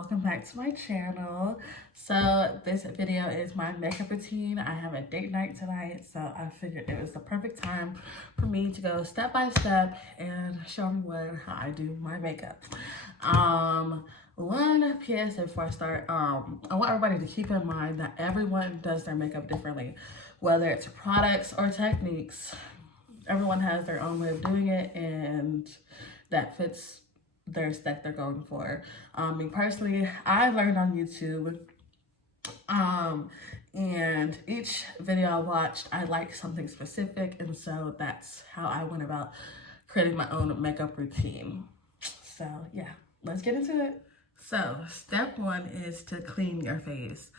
welcome back to my channel. So this video is my makeup routine. I have a date night tonight, so I figured it was the perfect time for me to go step by step and show everyone how I do my makeup. One PSA before I start, I want everybody to keep in mind that everyone does their makeup differently, whether it's products or techniques. Everyone has their own way of doing it, and that fits their aesthetic they're going for. Me personally, I learned on YouTube, and each video I watched, I liked something specific, and so that's how I went about creating my own makeup routine. So yeah, let's get into it. So step one is to clean your face.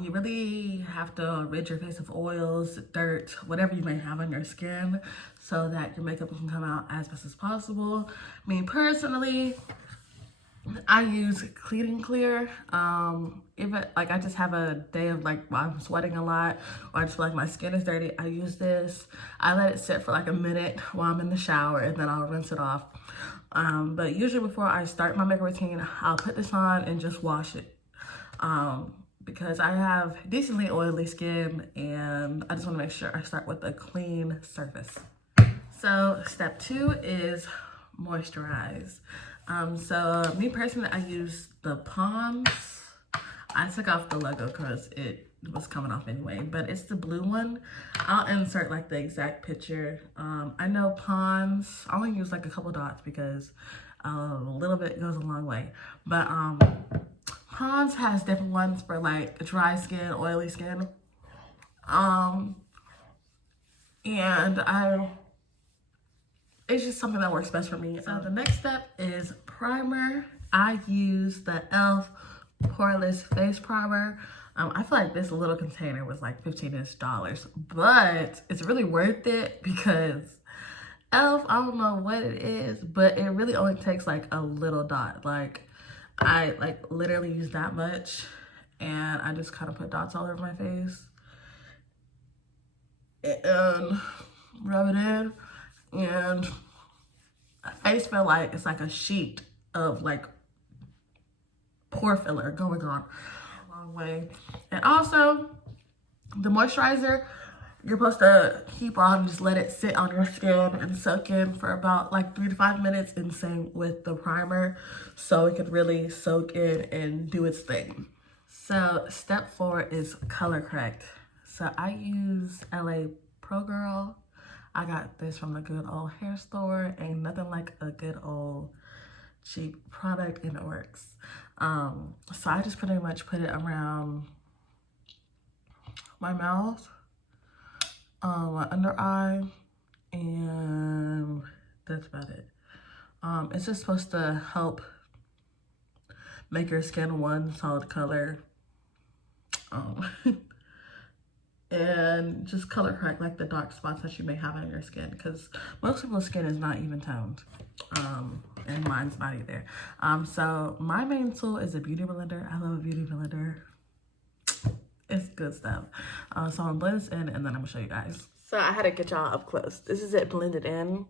You really have to rid your face of oils, dirt, whatever you may have on your skin so that your makeup can come out as best as possible. Me personally, I use Clean and Clear. If I just have a day of while I'm sweating a lot or I just feel like my skin is dirty, I use this. I let it sit for like a minute while I'm in the shower and then I'll rinse it off. But usually before I start my makeup routine, I'll put this on and just wash it. Because I have decently oily skin and I just want to make sure I start with a clean surface. So step two is moisturize. So me personally, I use the Pond's. I took off the logo because it was coming off anyway, but it's the blue one. I'll insert like the exact picture. I know Pond's, I only use like a couple dots because a little bit goes a long way. But Pond's has different ones for like dry skin, oily skin. It's just something that works best for me. So the next step is primer. I use the e.l.f. Poreless Face Primer. I feel like this little container was like $15-ish, but it's really worth it because e.l.f., I don't know what it is, but it really only takes like a little dot. Like I literally use that much and I just kind of put dots all over my face and rub it in, and my face feel like it's like a sheet of like pore filler going on a long way. And also the moisturizer, you're supposed to keep on and just let it sit on your skin and soak in for about like 3 to 5 minutes, and same with the primer, so it can really soak in and do its thing. So step 4 is color correct. So I use LA Pro Girl. I got this from the good old hair store. Ain't nothing like a good old cheap product, and it works. So I just pretty much put it around my mouth, my under eye, and that's about it. It's just supposed to help make your skin one solid color. And just color correct like the dark spots that you may have on your skin, because most people's skin is not even toned, and mine's not either. So my main tool is a beauty blender. I love a beauty blender. It's good stuff. So I'm gonna blend this in and then I'm gonna show you guys. So I had to get y'all up close. This is it blended in.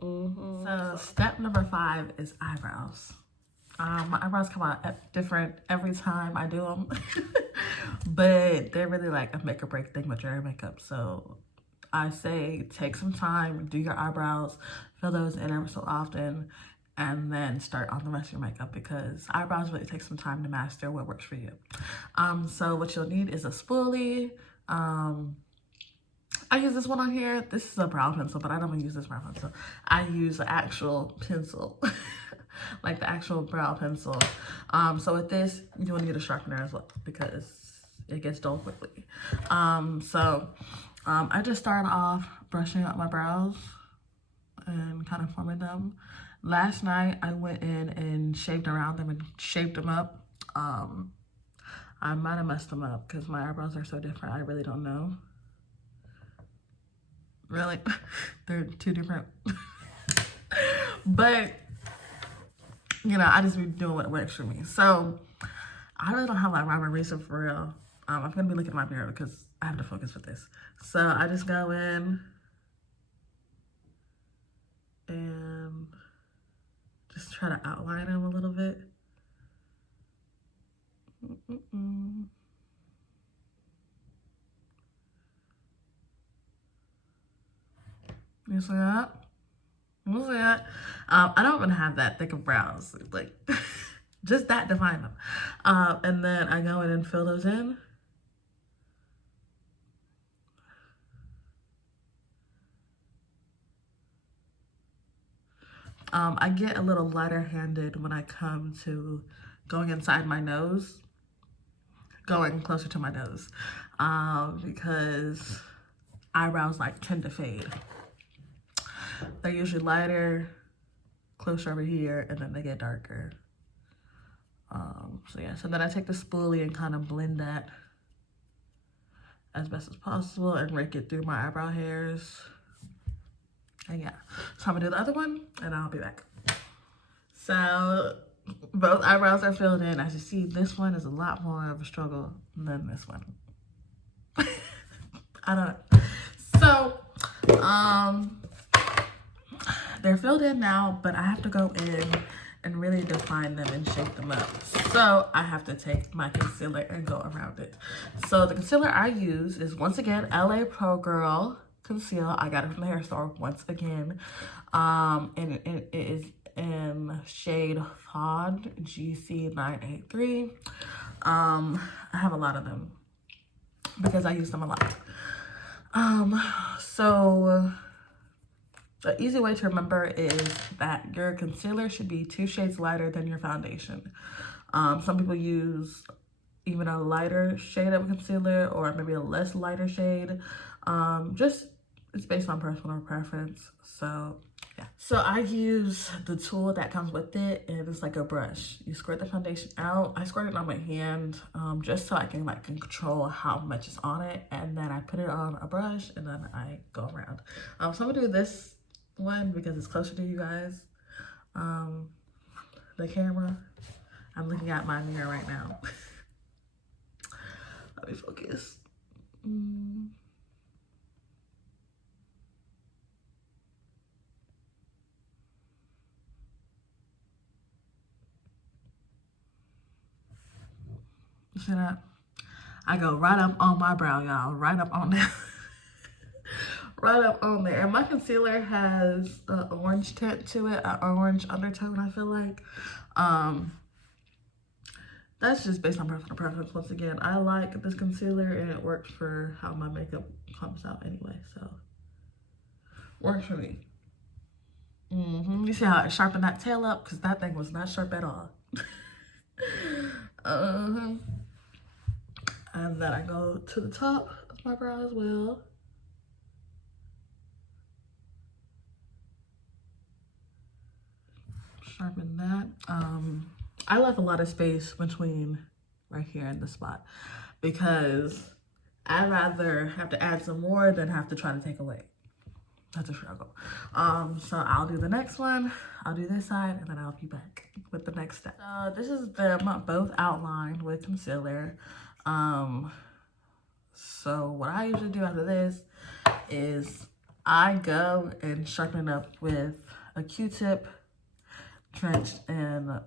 So step number 5 is eyebrows. My eyebrows come out different every time I do them, but they're really like a make or break thing with your makeup. So I say take some time, do your eyebrows, fill those in every so often, and then start on the rest of your makeup, because eyebrows really take some time to master what works for you. So what you'll need is a spoolie. I use this one on here. This is a brow pencil, but I don't use this brow pencil. I use an actual pencil. Like the actual brow pencil. So with this, you will need a sharpener as well because it gets dull quickly. I just started off brushing up my brows and kind of forming them. Last night, I went in and shaved around them and shaped them up. I might have messed them up because my eyebrows are so different. I really don't know. Really, they're too different. But you know, I just be doing what works for me. So I really don't have like rhyme or reason for real. I'm gonna be looking at my mirror because I have to focus with this. So I just go in and just try to outline them a little bit. You see that? You see that? I don't even have that thick of brows. Like, just that define them. And then I go in and fill those in. I get a little lighter handed when I come to going inside my nose, going closer to my nose, because eyebrows like tend to fade. They're usually lighter, closer over here, and then they get darker. So yeah, so then I take the spoolie and kind of blend that as best as possible and rake it through my eyebrow hairs. And yeah, so I'm gonna do the other one and I'll be back. So both eyebrows are filled in. As you see, this one is a lot more of a struggle than this one. I don't know. So, they're filled in now, but I have to go in and really define them and shape them up. So I have to take my concealer and go around it. So the concealer I use is, once again, LA Pro Girl Conceal. I got it from the hair store once again. And it is in shade Fond GC983. I have a lot of them because I use them a lot. So the easy way to remember is that your concealer should be 2 shades lighter than your foundation. Some people use even a lighter shade of concealer or maybe a less lighter shade. Just, it's based on personal preference. So yeah. So I use the tool that comes with it, and it's like a brush. You squirt the foundation out. I squirt it on my hand just so I can like control how much is on it, and then I put it on a brush and then I go around. So I'm gonna do this one because it's closer to you guys. The camera, I'm looking at my mirror right now. Let me focus. You see that? I go right up on my brow, y'all. Right up on there. Right up on there. And my concealer has an orange tint to it, an orange undertone, I feel like. That's just based on personal preference. Once again, I like this concealer and it works for how my makeup comes out anyway, so works for me. You see how I sharpened that tail up? Because that thing was not sharp at all. And then I go to the top of my brow as well. Sharpen that. I left a lot of space between right here and the spot because I'd rather have to add some more than have to try to take away. That's a struggle. So I'll do the next one. I'll do this side and then I'll be back with the next step. This is them both outlined with concealer. So what I usually do after this is I go and sharpen up with a Q-tip drenched in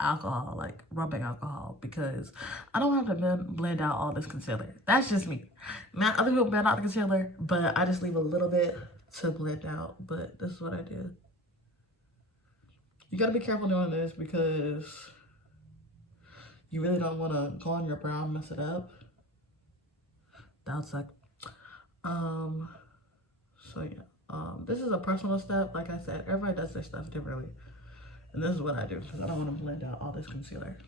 alcohol, like rubbing alcohol, because I don't have to blend out all this concealer. That's just me. Now other people blend out the concealer, but I just leave a little bit to blend out. But this is what I do. You gotta be careful doing this because you really don't want to go on your brow and mess it up. That would suck. So yeah, this is a personal step. Like I said, everybody does their stuff differently. And this is what I do because I don't want to blend out all this concealer.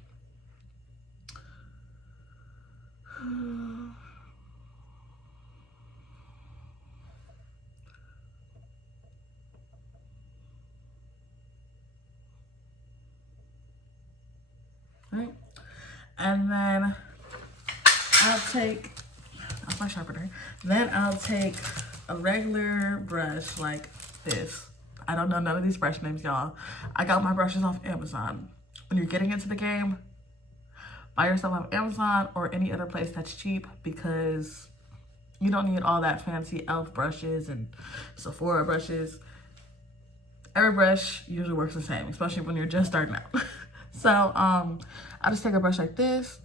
Right. And then I'll take off my sharpener. Then I'll take a regular brush like this. I don't know none of these brush names, y'all. I got my brushes off Amazon. When you're getting into the game, buy yourself off Amazon or any other place that's cheap because you don't need all that fancy e.l.f. brushes and Sephora brushes. every brush usually works the same, especially when you're just starting out. So I just take a brush like this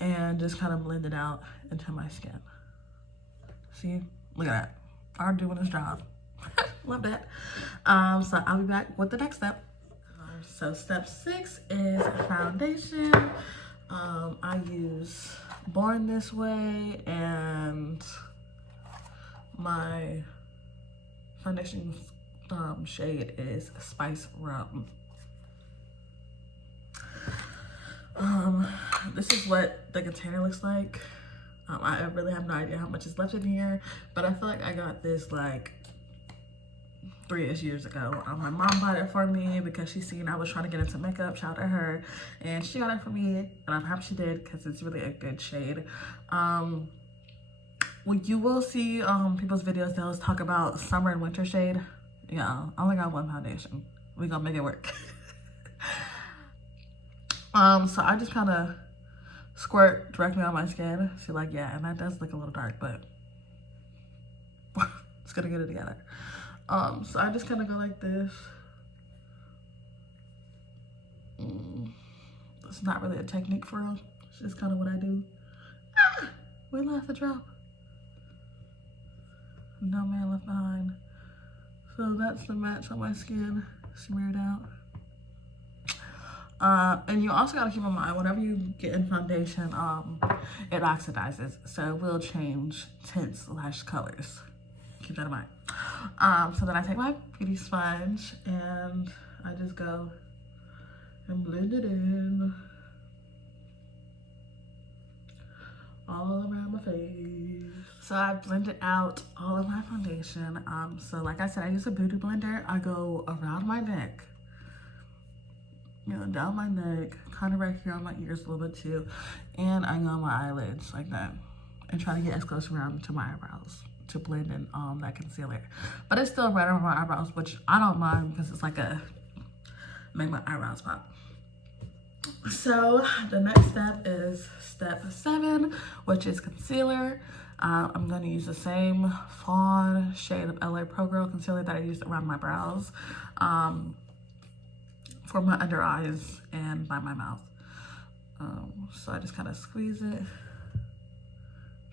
and just kind of blend it out into my skin. See, look at that, I'm doing this job. Love that. So I'll be back with the next step. So step 6 is foundation. I use Born This Way, and my foundation shade is Spice Rum. This is what the container looks like. I really have no idea how much is left in here, but I feel like I got this like 3-ish years ago. My mom bought it for me because she seen I was trying to get into makeup. Shout out to her, and she got it for me, and I'm happy she did because it's really a good shade. When you will see people's videos, they'll talk about summer and winter shade. Yeah, I only got one foundation. We gonna make it work. So I just kind of squirt directly on my skin. So like, yeah, and that does look a little dark, but it's gonna get it together. So I just kind of go like this. It's not really a technique for real. It's just kind of what I do. Ah, we left a drop. No man left behind. So that's the match on my skin, smeared out. And you also gotta keep in mind, whenever you get in foundation, it oxidizes. So it will change tints / colors. Keep that in mind. So then I take my beauty sponge and I just go and blend it in all around my face. So I blended out all of my foundation. So like I said, I use a beauty blender. I go around my neck, you know, down my neck, kind of right here on my ears a little bit too, and I go on my eyelids like that, and try to get as close around to my eyebrows to blend in that concealer. But it's still right over my eyebrows, which I don't mind because it's like a make my eyebrows pop. So the next step is step 7, which is concealer. I'm going to use the same Fawn shade of LA Pro Girl concealer that I used around my brows, for my under eyes and by my mouth. So I just kind of squeeze it,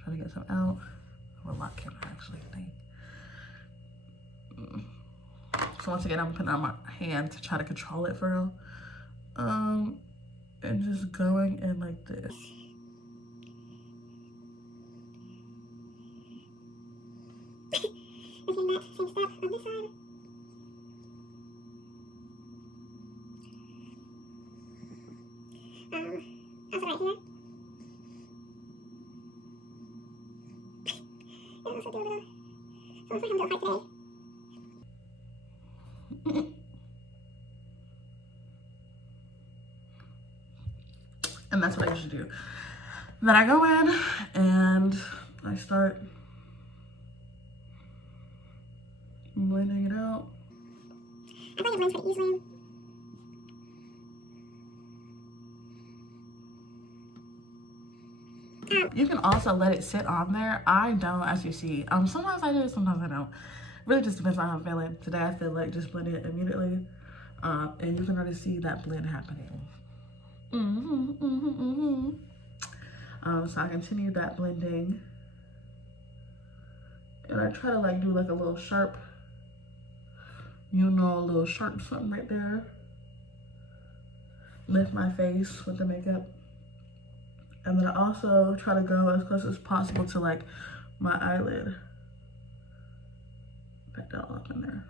try to get some out. Or lock camera actually, I think. So once again, I'm putting it on my hand to try to control it for real. And just going in like this. Repeating that same step on this side. Also right here. And also do a little, so let's let him do a part today. And that's what I usually do. Then I go in and I start blending it out. I feel like it blends pretty easily. You can also let it sit on there. I don't, as you see. Sometimes I do, sometimes I don't. Really just depends on how I'm feeling. Today I feel like just blend it immediately. And you can already see that blend happening. So I continue that blending. And I try to like do like a little sharp, you know, a little sharp something right there. Lift my face with the makeup. And then I also try to go as close as possible to like my eyelid. Put that all up in there.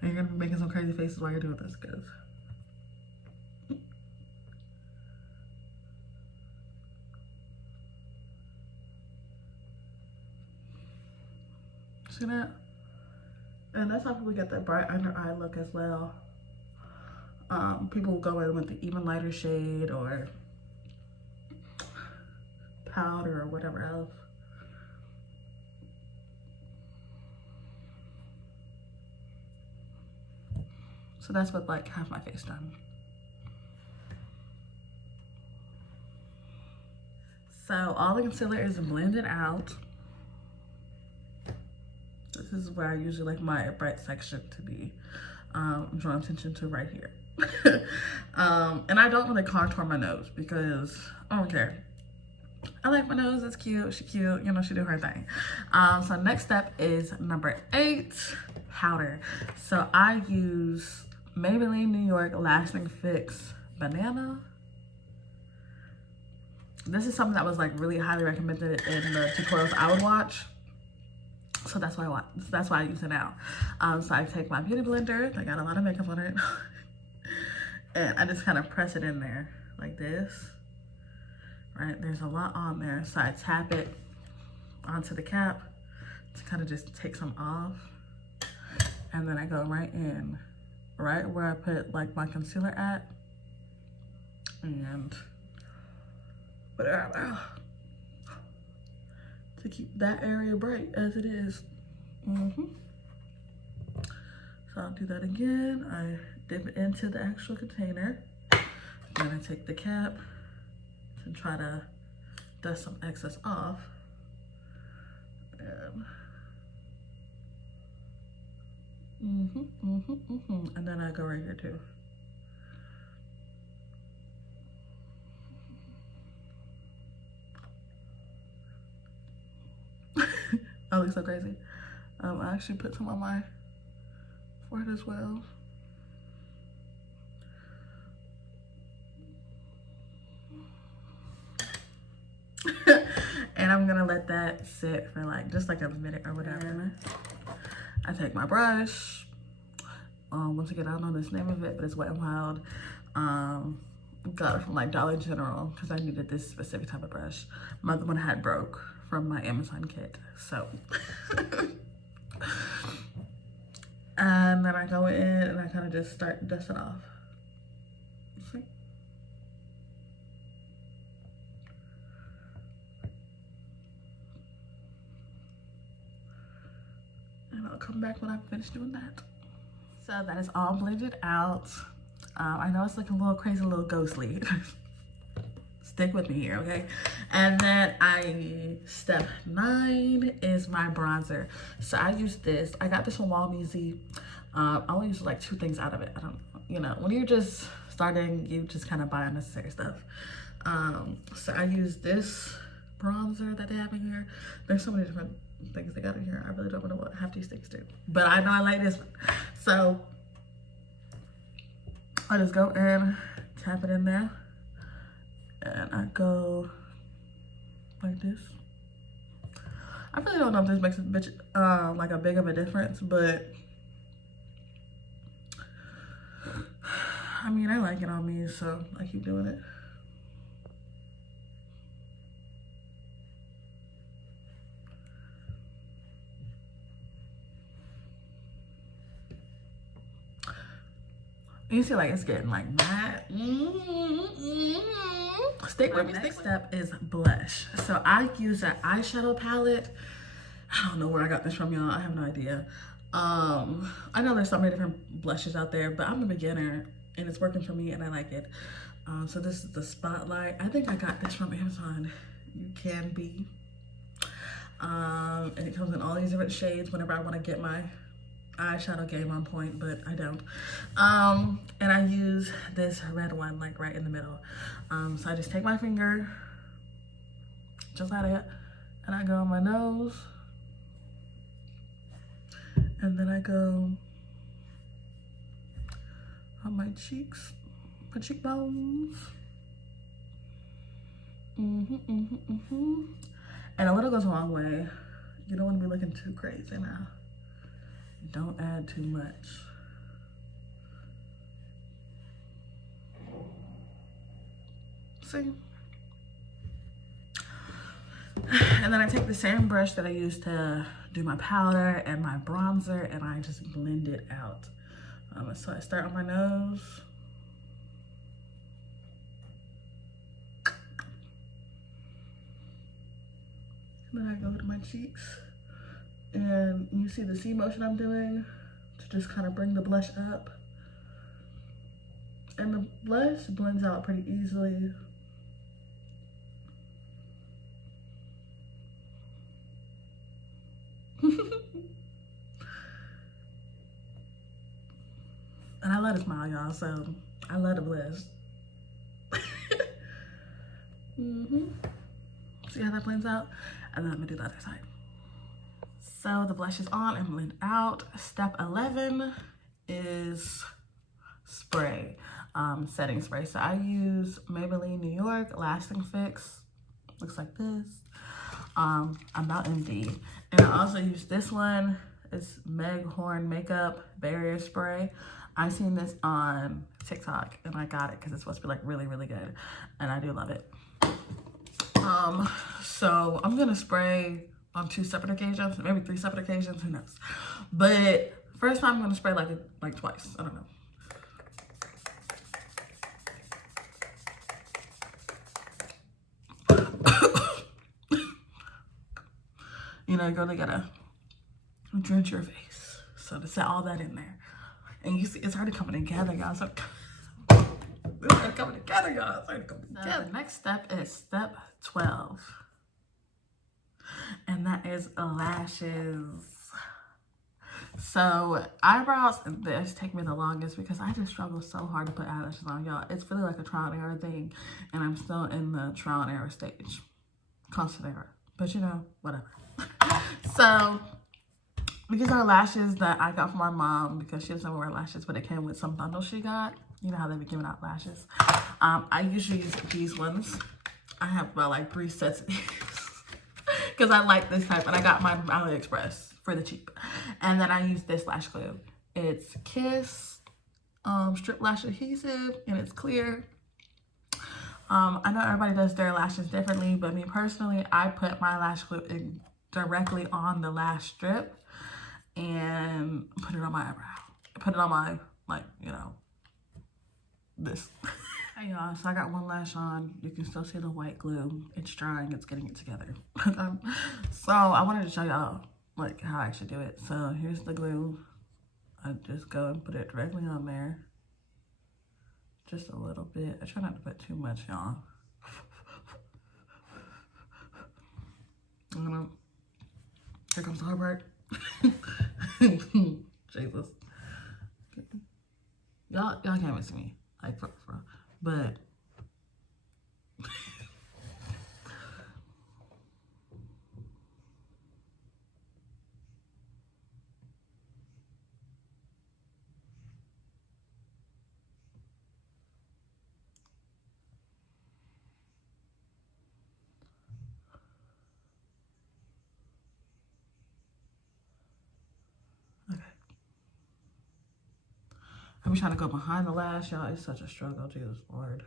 And you're gonna be making some crazy faces while you're doing this, guys. See that? And that's how people get that bright under eye look as well. People will go in with the even lighter shade or powder or whatever else. So that's what like half my face done. So all the concealer is blended out. This is where I usually like my bright section to be. Draw attention to right here. And I don't really contour my nose because I don't care. I like my nose, it's cute, she cute, you know, she do her thing. So next step is number 8, powder. So I use Maybelline New York Lasting Fix Banana. This is something that was like really highly recommended in the tutorials I would watch. So that's why I use it now. So I take my beauty blender, I got a lot of makeup on it, and I just kind of press it in there like this. Right, there's a lot on there, so I tap it onto the cap to kind of just take some off, and then I go right in, right where I put like my concealer at, and put it out to keep that area bright as it is. So I'll do that again. I dip it into the actual container, then I take the cap and try to dust some excess off. And then I go right here too. I look so crazy. I actually put some on my forehead as well. And I'm gonna let that sit for like just like a minute or whatever. I take my brush. Once again, I don't know this name of it, but it's Wet n Wild. Got it from like Dollar General because I needed this specific type of brush. My other one had broke from my Amazon kit, so. And then I go in and I kind of just start dusting off. See? And I'll come back when I finish doing that. So that is all blended out. I know it's looking a little crazy, a little ghostly. Stick with me here, okay? And then step 9 is my bronzer. So I use this. I got this from Walmeasy. I only use like 2 things out of it. I don't, you know, when you're just starting, you just kind of buy unnecessary stuff. So I use this bronzer that they have in here. There's so many different things they got in here. I really don't know what half these things do, but I know I like this one. So I just go in, tap it in there, and I go like this. I really don't know if this makes like a big of a difference, but I mean, I like it on me, so I keep doing it. You see, like, it's getting like that. Stick with me. Next step is blush. So I use an eyeshadow palette. I don't know where I got this from, y'all. I have no idea. I know there's so many different blushes out there, but I'm a beginner and it's working for me and I like it. So this is the Spotlight. I think I got this from Amazon. You can be. And it comes in all these different shades whenever I want to get my eyeshadow game on point, but I don't. And I use this red one like right in the middle. So I just take my finger, just like that, and I go on my nose, and then I go on my cheeks, my cheekbones. And a little goes a long way. You don't want to be looking too crazy now. Don't add too much. See? And then I take the same brush that I used to do my powder and my bronzer and I just blend it out. So I start on my nose. And then I go to my cheeks. And you see the C motion I'm doing to just kind of bring the blush up. And the blush blends out pretty easily. And I love to smile, y'all, so I love to blush. See how that blends out? And then I'm gonna do the other side. So the blush is on and blend out. Step 11 is spray, setting spray. So I use Maybelline New York Lasting Fix. Looks like this. I'm not MD. And I also use this one. It's Meg Horn Makeup Barrier Spray. I seen this on TikTok and I got it because it's supposed to be like really, really good. And I do love it. So I'm gonna spray on 2 separate occasions, maybe 3 separate occasions, who knows. But first time I'm gonna spray like twice, I don't know. You know, you're gonna gotta drench your face. So to set all that in there. And you see, it's already coming together, y'all. So it's already coming together, y'all. It's already coming together. The next step is step 12. And that is lashes. So eyebrows, this take me the longest because I just struggle so hard to put eyelashes on, y'all. It's really like a trial and error thing. And I'm still in the trial and error stage. Constant error. But you know, whatever. So these are lashes that I got from my mom because she doesn't wear lashes, but it came with some bundles she got. You know how they be giving out lashes. I usually use these ones. I have about like 3 sets of these because I like this type, and I got mine from AliExpress for the cheap. And then I use this lash glue. It's Kiss Strip Lash Adhesive, and it's clear. I know everybody does their lashes differently, but me personally, I put my lash glue in directly on the lash strip and put it on my eyebrow. Put it on my, like, you know, this. Hey y'all, so I got one lash on. You can still see the white glue. It's drying, it's getting it together. So I wanted to show y'all like how I actually do it. So here's the glue. I just go and put it directly on there. Just a little bit. I try not to put too much, y'all. Here comes the hard part. Jesus. Y'all can't even see me. Like, but I'm trying to go behind the lash, y'all. It's such a struggle, Jesus Lord.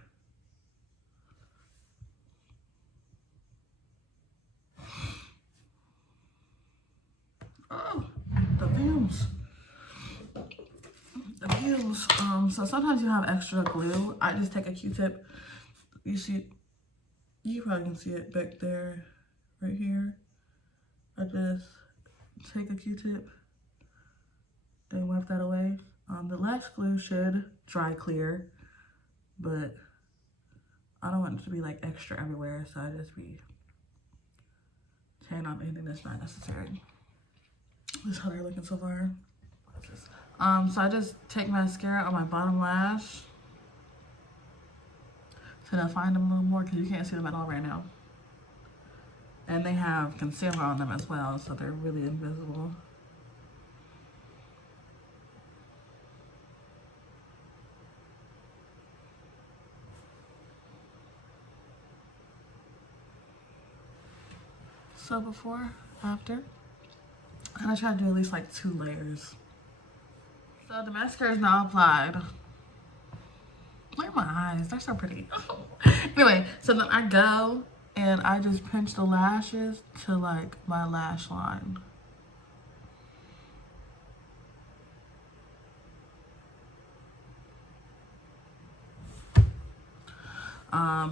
Oh, the fumes. The fumes. So sometimes you have extra glue. I just take a Q-tip. You see, you probably can see it back there, right here. I just take a Q-tip and wipe that away. The lash glue should dry clear, but I don't want it to be like extra everywhere, so I just be taking off anything that's not necessary. This is how they're looking so far. So I just take mascara on my bottom lash to define them a little more because you can't see them at all right now. And they have concealer on them as well, so they're really invisible. So before, after, and I try to do at least like 2 layers. So the mascara is now applied. Look at my eyes, they're so pretty. Anyway, so then I go and I just pinch the lashes to like my lash line.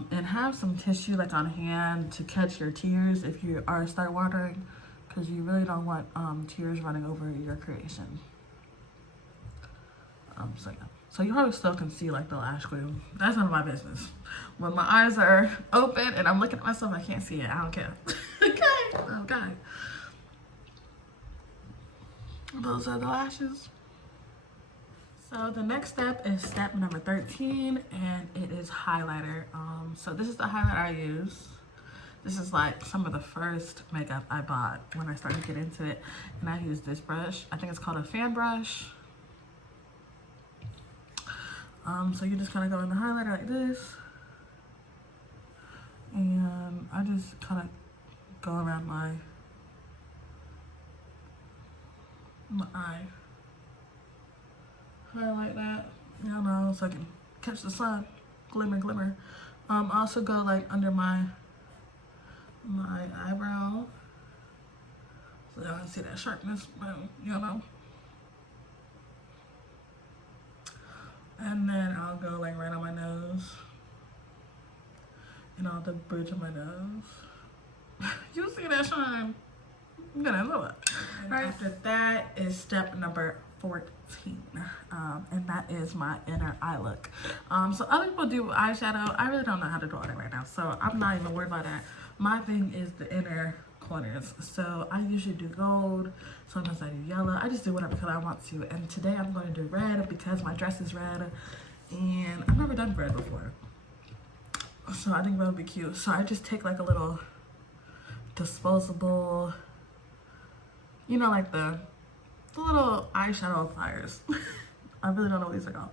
And have some tissue like on hand to catch your tears if you start watering, because you really don't want tears running over your creation. So yeah. So you probably still can see like the lash glue. That's none of my business. When my eyes are open and I'm looking at myself, I can't see it. I don't care. Okay. Those are the lashes. So the next step is step number 13, and it is highlighter. So this is the highlighter I use. This is like some of the first makeup I bought when I started to get into it, and I use this brush. I think it's called a fan brush. So you just kind of go in the highlighter like this, and I just kind of go around my eye, highlight that, you know, so I can catch the sun, glimmer, glimmer. I also go like under my eyebrow, so y'all can see that sharpness, you know. And then I'll go like right on my nose and on the bridge of my nose. You see that shine? I'm gonna love it. Right after that is step number 14, and that is my inner eye look. So other people do eyeshadow. I really don't know how to do all that right now, so I'm not even worried about that. My thing is the inner corners. So I usually do gold, sometimes I do yellow. I just do whatever color I want to. And today I'm going to do red because my dress is red, and I've never done red before. So I think red would be cute. So I just take like a little disposable, you know, like the little eyeshadow pliers. I really don't know what these are called,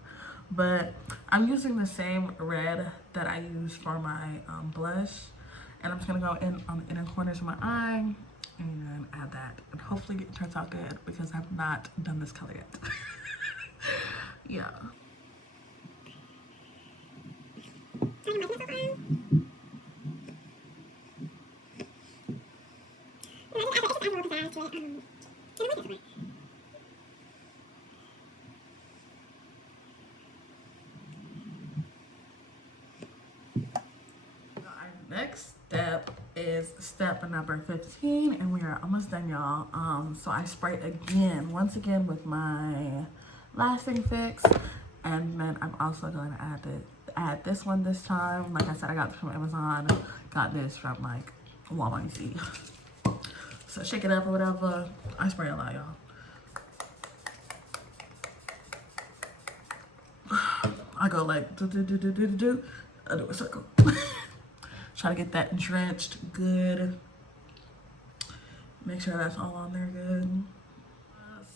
but I'm using the same red that I use for my blush, and I'm just gonna go in on the inner corners of my eye and add that, and hopefully it turns out good because I've not done this color yet. Yeah. Next step is step number 15, and we are almost done, y'all. So I spray again, once again with my lasting fix, and then I'm also going to add this one this time. Like I said, I got this from Amazon, got this from like Walmart, you see. So shake it up or whatever. I spray a lot, y'all. I go like I do a circle. Try to get that drenched good. Make sure that's all on there good.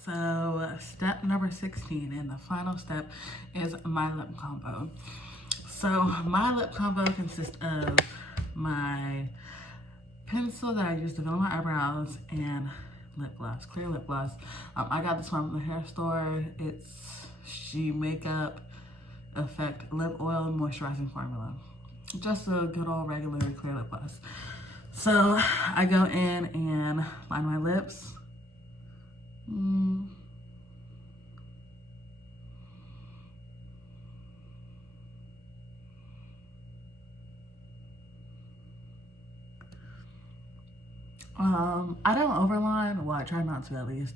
So step number 16, and the final step is my lip combo. So my lip combo consists of my pencil that I use to fill my eyebrows and lip gloss, clear lip gloss. I got this one from the hair store. It's She Makeup Effect Lip Oil Moisturizing Formula. Just a good old regular clear lip gloss. So I go in and line my lips. I don't overline. Well, I try not to at least.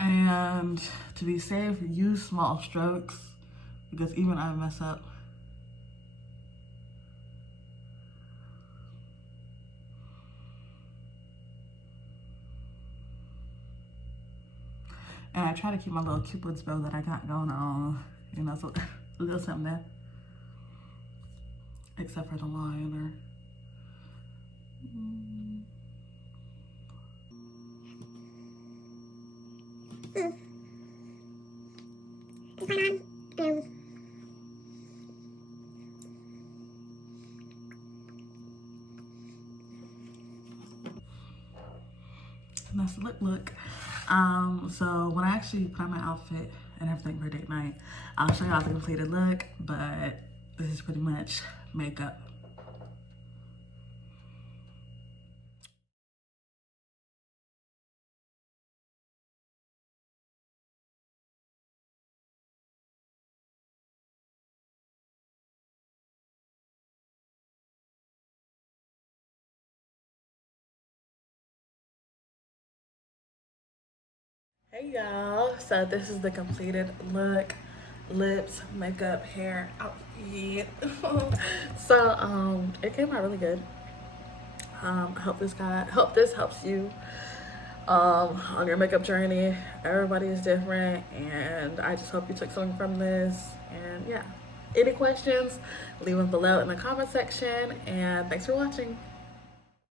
And to be safe, use small strokes because even I mess up. And I try to keep my little Cupid's bow that I got going on, you know, so a little something there. Except for the liner. And that's the lip look. So when I actually put on my outfit and everything for date night, I'll show y'all the completed look, but this is pretty much makeup. Hey y'all, so this is the completed look, lips, makeup, hair, outfit. So it came out really good. Hope this helps you. on your makeup journey. Everybody is different, and I just hope you took something from this. And yeah, any questions, leave them below in the comment section, and thanks for watching.